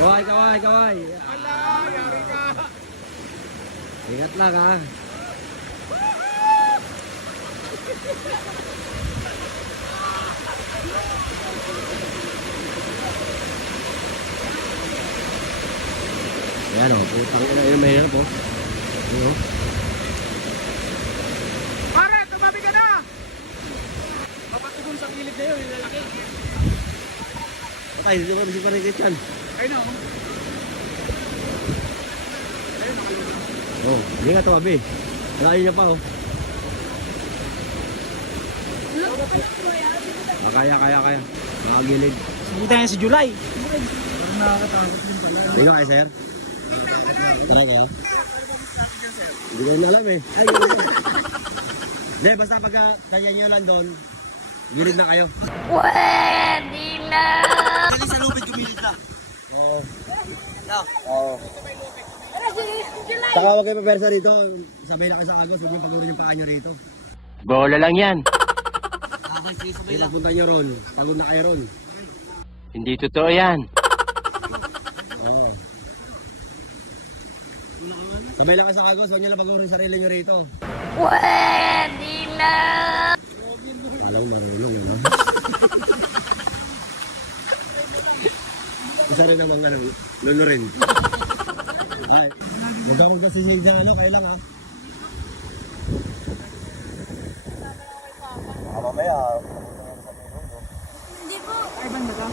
Kaway, kaway, kaway. Wala, yari ka. Ingat lang ha. Yan o, putang ina yun, mahirap o. Yun o. Pare, tumabi ka na. Papatugon sa kilid na yun, yung lalaki. Patay, hindi mo kasi parikit yan. Ayun o. Oh, hindi nga tumabi. Nakain niya pa oh. Kaya. Makagilid. Kita yan si July. Hindi nga kayo, sir? Tara kayo? Hindi ko na alam eh. Ay, hindi, basta pagka kaya niya nandun, gilid na kayo. Pwede na! Dali sa lubid, gumilid na. Oo. Oo. Saka huwag kayo papersa rito. Sabay na kayo sa agos, huwag yung pagurin yung paa nyo rito. Bola lang yan. Sabay na punta nyo ron, pagod na kayo ron. Hindi totoo yan. Oo. Sabay lang kayo sa agos, huwag nyo na pagurin sarili nyo rito. Pwede na! Alam, marunong naman. Isa rin naman ano, lolo rin. Ay, huwag ka magkasisig sa ano, kailang ha. Mamaya, Hindi po. Urban ba to?